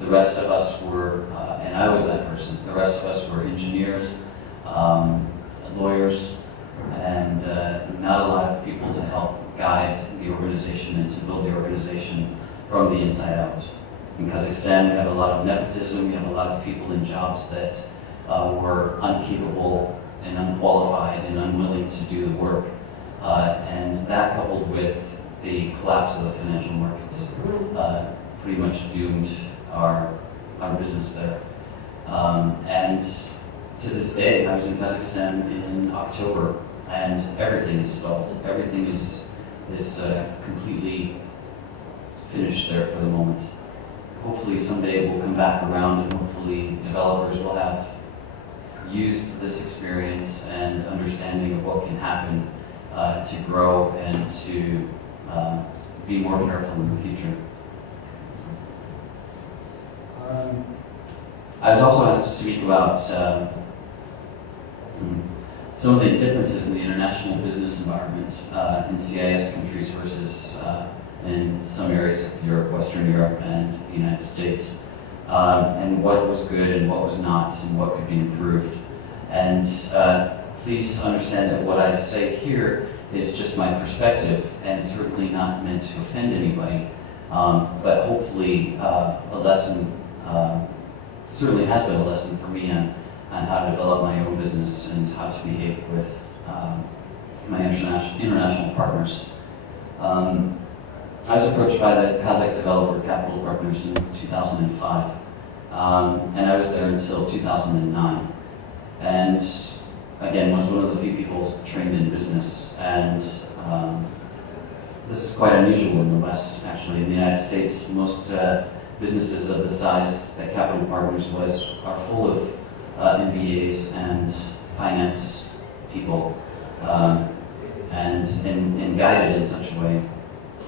The rest of us were, and I was that person, the rest of us were engineers, lawyers, and not a lot of people to help guide the organization and to build the organization from the inside out. In Kazakhstan, we have a lot of nepotism, we have a lot of people in jobs that were incapable and unqualified and unwilling to do the work. And that, coupled with the collapse of the financial markets, pretty much doomed our business there. And to this day, I was in Kazakhstan in October, and everything is stalled. Everything is completely finished there for the moment. Hopefully someday we'll come back around, and hopefully developers will have used this experience and understanding of what can happen to grow and to be more careful in the future. I was also asked to speak about some of the differences in the international business environment in CIS countries versus in some areas of Europe, Western Europe, and the United States, and what was good and what was not, and what could be improved. And please understand that what I say here is just my perspective, and certainly not meant to offend anybody, but hopefully a lesson, certainly has been a lesson for me on how to develop my own business and how to behave with my international partners. I was approached by the Kazakh Developer Capital Partners in 2005, and I was there until 2009. And again, was one of the few people trained in business, and this is quite unusual in the West, actually. In the United States, most businesses of the size that Capital Partners are full of MBAs and finance people, and guided in such a way.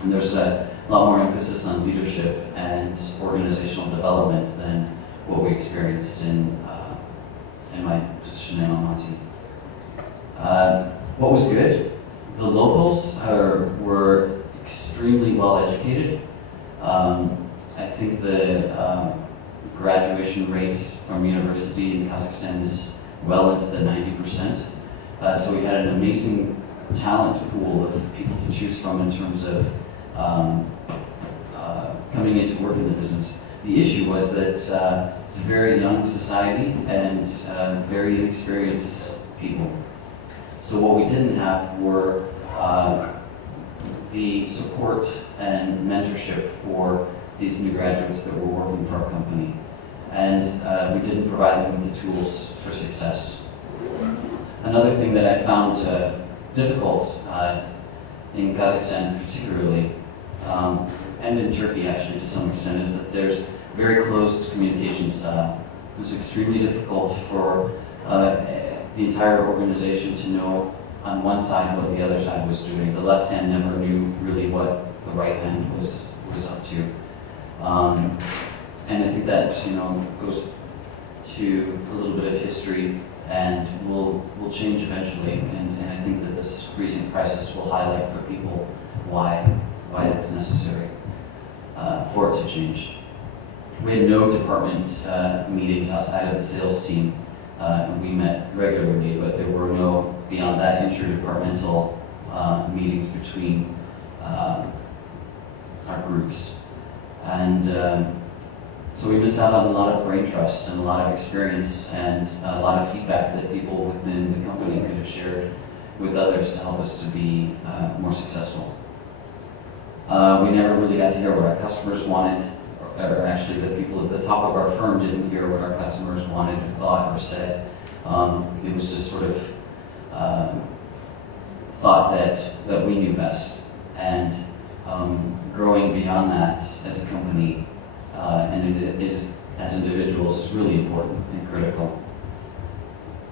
And there's a lot more emphasis on leadership and organizational development than what we experienced in my position in Almaty. What was good? The locals were extremely well educated. I think the graduation rate from university in Kazakhstan is well into the 90%. So we had an amazing talent pool of people to choose from in terms of coming into work in the business. The issue was that it's a very young society and very inexperienced people. So what we didn't have were the support and mentorship for these new graduates that were working for our company. And we didn't provide them with the tools for success. Another thing that I found difficult in Kazakhstan particularly, and in Turkey actually to some extent, is that there's very closed communication style. It was extremely difficult for the entire organization to know on one side what the other side was doing. The left hand never knew really what the right hand was up to. And I think that goes to a little bit of history and will change eventually. And I think that this recent crisis will highlight for people why it's necessary for it to change. We had no department meetings outside of the sales team. We met regularly, but there were no, beyond that, interdepartmental meetings between our groups. And so we missed out on a lot of brain trust and a lot of experience and a lot of feedback that people within the company could have shared with others to help us to be more successful. We never really got to hear what our customers wanted, or actually the people at the top of our firm didn't hear what our customers wanted or thought or said. It was just sort of thought that we knew best. And growing beyond that as a company and as individuals is really important and critical.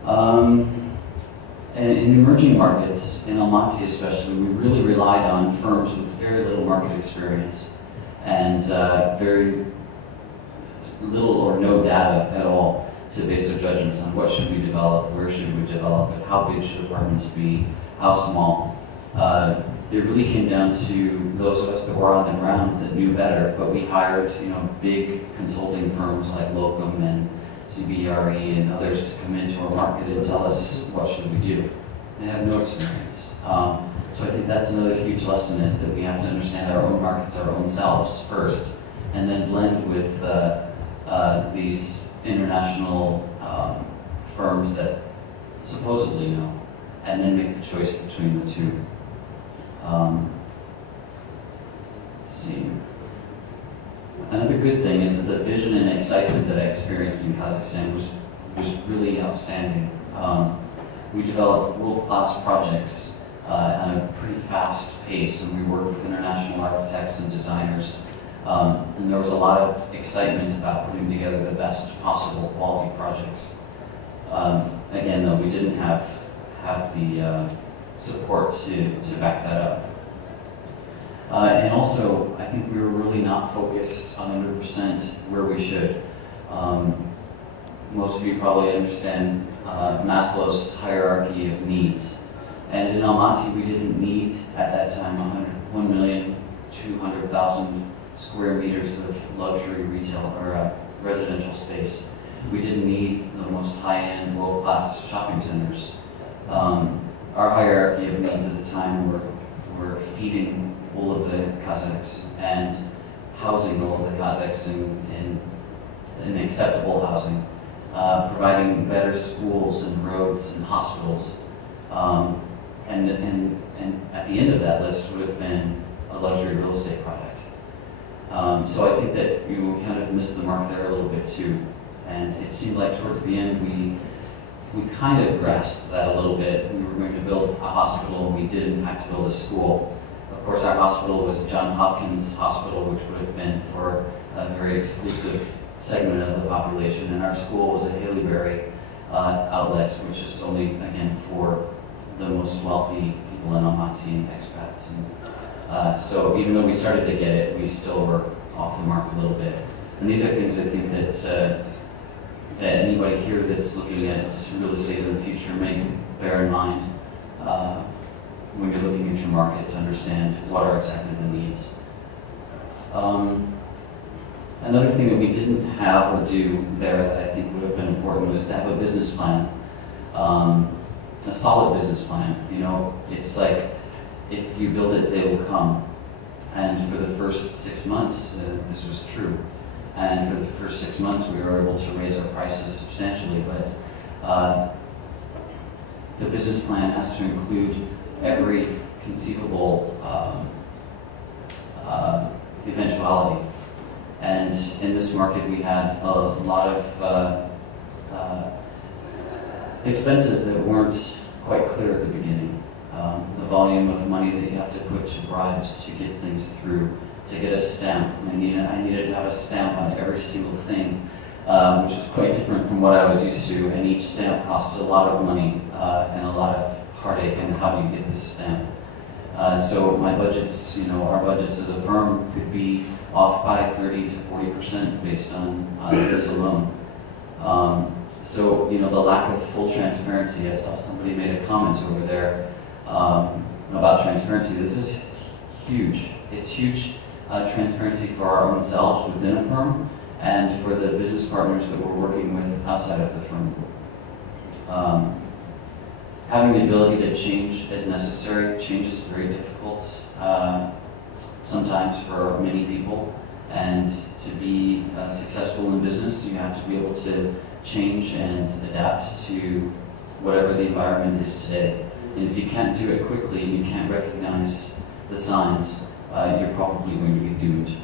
And in emerging markets, in Almaty especially, we really relied on firms with very little market experience and very little or no data at all to base their judgments on what should we develop, where should we develop it, how big should apartments be, how small. it really came down to those of us that were on the ground that knew better, but we hired, big consulting firms like Locum and CBRE and others to come into our market and tell us what should we do. They have no experience. So I think that's another huge lesson, is that we have to understand our own markets, our own selves first, and then blend with these international firms that supposedly know, and then make the choice between the two. Let's see. Another good thing is that the vision and excitement that I experienced in Kazakhstan was really outstanding. We developed world-class projects at a pretty fast pace, and we worked with international architects and designers. And there was a lot of excitement about putting together the best possible quality projects. Again, though, we didn't have the support to back that up. And also, I think we were really not focused 100% where we should. Most of you probably understand Maslow's hierarchy of needs. And in Almaty, we didn't need, at that time, 1,200,000 square meters of luxury retail or residential space. We didn't need the most high-end, world-class shopping centers. Our hierarchy of needs at the time were feeding all of the Kazakhs and housing all of the Kazakhs in acceptable housing, providing better schools and roads and hospitals. And at the end of that list would have been a luxury real estate project. So I think that we kind of missed the mark there a little bit too. And it seemed like towards the end we kind of grasped that a little bit. We were going to build a hospital. We did in fact build a school. Of course, our hospital was a Johns Hopkins hospital, which would have been for a very exclusive segment of the population. And our school was a Haleyberry outlet, which is only, again, for the most wealthy people in Almaty and expats. And so even though we started to get it, we still were off the mark a little bit. And these are things I think that anybody here that's looking at real estate in the future may bear in mind when you're looking at your market, to understand what are exactly the needs. Another thing that we didn't have or do there that I think would have been important was to have a business plan, a solid business plan. It's like, if you build it, they will come. And for the first 6 months, this was true. And for the first 6 months, we were able to raise our prices substantially, but the business plan has to include every conceivable eventuality. And in this market, we had a lot of expenses that weren't quite clear at the beginning. The volume of money that you have to put to bribes to get things through, to get a stamp. I needed to have a stamp on every single thing, which was quite different from what I was used to, and each stamp cost a lot of money and a lot of heartache, and how do you get this stamp? So my budgets, our budgets as a firm could be off by 30 to 40% based on this alone. So, the lack of full transparency, I saw somebody made a comment over there about transparency. This is huge. It's huge transparency for our own selves within a firm, and for the business partners that we're working with outside of the firm. Having the ability to change as necessary. Change is very difficult sometimes for many people, and to be successful in business, you have to be able to change and adapt to whatever the environment is today. And if you can't do it quickly and you can't recognize the signs, you're probably going to be doomed.